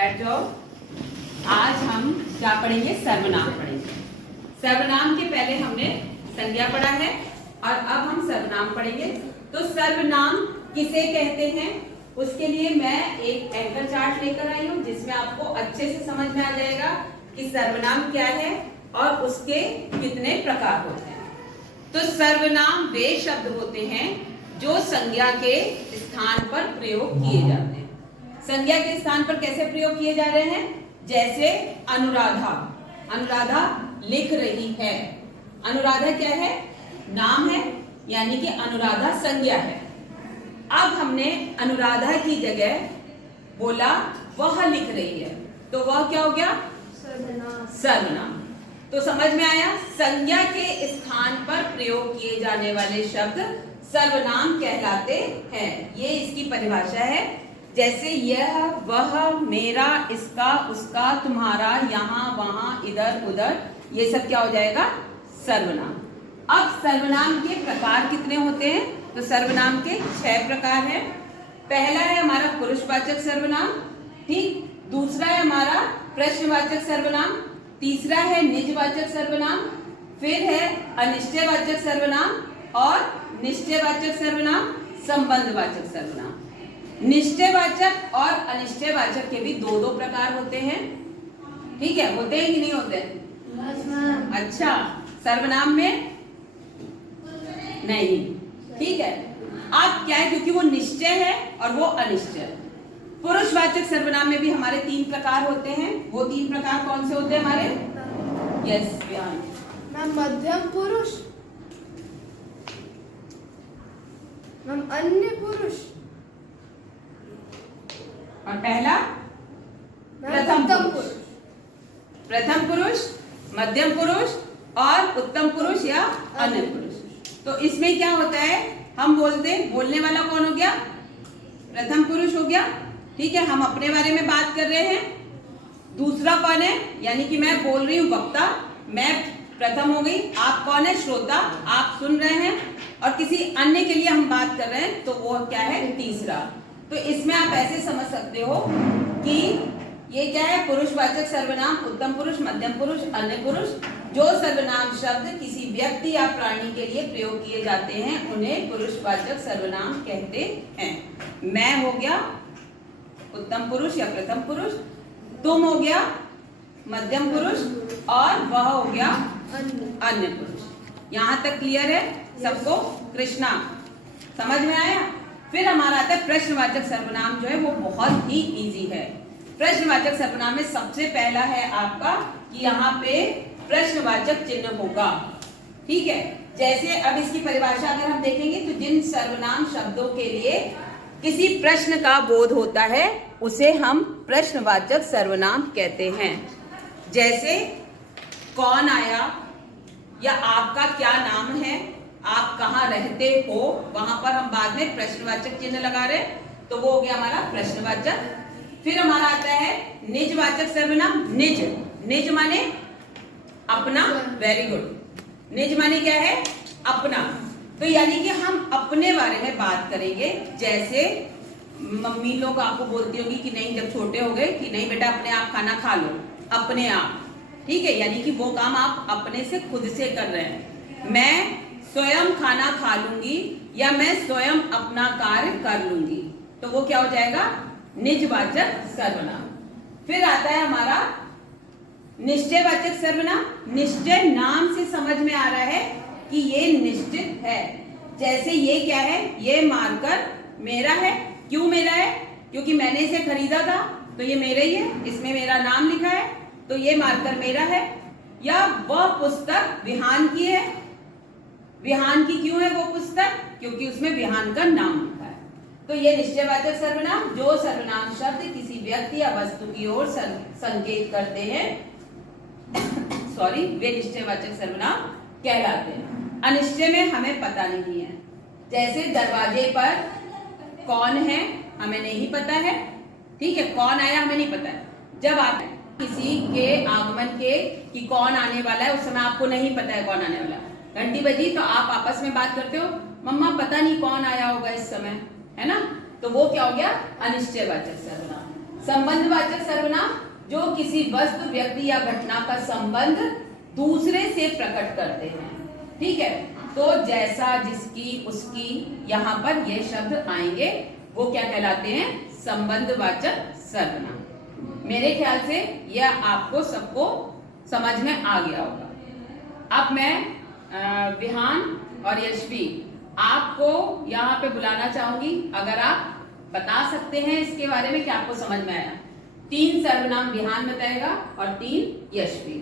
बैठ जाओ। आज हम क्या पढ़ेंगे? सर्वनाम पढ़ेंगे। सर्वनाम के पहले हमने संज्ञा पढ़ा है और अब हम सर्वनाम पढ़ेंगे। तो सर्वनाम किसे कहते हैं उसके लिए मैं एक एंकर चार्ट लेकर आई हूँ जिसमें आपको अच्छे से समझ में आ जाएगा कि सर्वनाम क्या है और उसके कितने प्रकार होते हैं। तो सर्वनाम वे शब्द होते हैं जो संज्ञा के स्थान पर प्रयोग किए जाते हैं। संज्ञा के स्थान पर कैसे प्रयोग किए जा रहे हैं? जैसे अनुराधा, अनुराधा लिख रही है। अनुराधा क्या है? नाम है, यानी कि अनुराधा संज्ञा है। अब हमने अनुराधा की जगह बोला वह लिख रही है, तो वह क्या हो गया? सर्वनाम। तो समझ में आया? संज्ञा के स्थान पर प्रयोग किए जाने वाले शब्द सर्वनाम कहलाते हैं। ये इसकी परिभाषा है। जैसे यह, वह, मेरा, इसका, उसका, तुम्हारा, यहाँ, वहां, इधर, उधर, ये सब क्या हो जाएगा? सर्वनाम। अब सर्वनाम के प्रकार कितने होते हैं? तो सर्वनाम के 6 प्रकार हैं। पहला है हमारा पुरुषवाचक सर्वनाम, ठीक। दूसरा है हमारा प्रश्नवाचक सर्वनाम, तीसरा है निजवाचक सर्वनाम, फिर है अनिश्चयवाचक सर्वनाम और निश्चयवाचक सर्वनाम, संबंधवाचक सर्वनाम। निश्चयवाचक और अनिश्चयवाचक के भी दो प्रकार होते हैं, ठीक है? होते हैं कि नहीं होते? अच्छा, सर्वनाम में नहीं, ठीक है। अब क्या है, क्योंकि वो निश्चय है और वो अनिश्चय। पुरुषवाचक सर्वनाम में भी हमारे 3 प्रकार होते हैं। वो 3 प्रकार कौन से होते हैं हमारे? यस, मैम मध्यम पुरुष, मैम अन्य पुरुष और पहला प्रथम पुरुष। प्रथम पुरुष, मध्यम पुरुष और उत्तम पुरुष या अन्य पुरुष। तो इसमें क्या होता है, हम बोलते, बोलने वाला कौन हो गया? प्रथम पुरुष हो गया, ठीक है। हम अपने बारे में बात कर रहे हैं। दूसरा कौन है? यानी कि मैं बोल रही हूँ वक्ता, मैं प्रथम हो गई। आप कौन है? श्रोता, आप सुन रहे हैं। और किसी अन्य के लिए हम बात कर रहे हैं, तो वो क्या है? तीसरा। तो इसमें आप ऐसे समझ सकते हो कि ये क्या है? पुरुषवाचक सर्वनाम, उत्तम पुरुष, मध्यम पुरुष, अन्य पुरुष। जो सर्वनाम शब्द किसी व्यक्ति या प्राणी के लिए प्रयोग किए जाते हैं उन्हें पुरुषवाचक सर्वनाम कहते हैं। मैं हो गया उत्तम पुरुष या प्रथम पुरुष, तुम हो गया मध्यम पुरुष और वह हो गया अन्य पुरुष। यहाँ तक क्लियर है सबको? कृष्णा, समझ में आया? फिर हमारा आता है प्रश्नवाचक सर्वनाम, जो है वो बहुत ही इजी है। प्रश्नवाचक सर्वनाम में सबसे पहला है आपका कि यहाँ पे प्रश्नवाचक चिन्ह होगा, ठीक है। जैसे अब इसकी परिभाषा अगर हम देखेंगे तो जिन सर्वनाम शब्दों के लिए किसी प्रश्न का बोध होता है उसे हम प्रश्नवाचक सर्वनाम कहते हैं। जैसे कौन आया या आपका क्या नाम है, आप कहाँ रहते हो, वहां पर हम बाद में प्रश्नवाचक चिन्ह लगा रहे, तो वो हो गया हमारा प्रश्नवाचक। फिर हमारा आता है निजवाचक सर्वनाम। निज, निज माने अपना, वेरी गुड। निज माने क्या है? अपना। तो यानी कि हम अपने बारे में बात करेंगे। जैसे मम्मी लोग आपको बोलती होगी कि नहीं, जब छोटे हो गए कि नहीं बेटा अपने आप खाना खा लो, अपने आप, ठीक है। यानी कि वो काम आप अपने से खुद से कर रहे हैं। मैं स्वयं खाना खा लूंगी या मैं स्वयं अपना कार्य कर लूंगी, तो वो क्या हो जाएगा? निजवाचक सर्वनाम। फिर आता है हमारा निश्चयवाचक सर्वनाम। निश्चय नाम से समझ में आ रहा है कि ये निश्चित है। जैसे ये क्या है? ये मार्कर मेरा है। क्यों मेरा है? क्योंकि मैंने इसे खरीदा था, तो ये मेरा ही है, इसमें मेरा नाम लिखा है, तो ये मार्कर मेरा है। या वह पुस्तक विहान की है। विहान की क्यों है वो पुस्तक? क्योंकि उसमें विहान का नाम लिखा है। तो ये निश्चयवाचक सर्वनाम, जो सर्वनाम शब्द किसी व्यक्ति या वस्तु की ओर संकेत करते हैं सॉरी, वे निश्चयवाचक सर्वनाम कहलाते हैं। अनिश्चय में हमें पता नहीं है। जैसे दरवाजे पर कौन है हमें नहीं पता है, ठीक है। कौन आया हमें नहीं पता है। जब आप किसी के आगमन के कि कौन आने वाला है, उस समय आपको नहीं पता है कौन आने वाला है, घंटी बजी तो आप आपस में बात करते हो, मम्मा पता नहीं कौन आया होगा इस समय, है ना। तो वो क्या हो गया? अनिश्चयवाचक सर्वनाम। संबंधवाचक सर्वनाम जो किसी वस्तु, व्यक्ति या घटना का संबंध दूसरे से प्रकट करते हैं। ठीक है, तो जैसा, जिसकी, उसकी, यहाँ पर ये शब्द आएंगे, वो क्या कहलाते हैं? संबंधवाचक सर्वनाम। मेरे ख्याल से यह आपको सबको समझ में आ गया होगा। अब मैं विहान और यशवी आपको यहाँ पे बुलाना चाहूंगी। अगर आप बता सकते हैं इसके बारे में कि आपको समझ में आया। 3 सर्वनाम विहान बताएगा और 3 यशवी।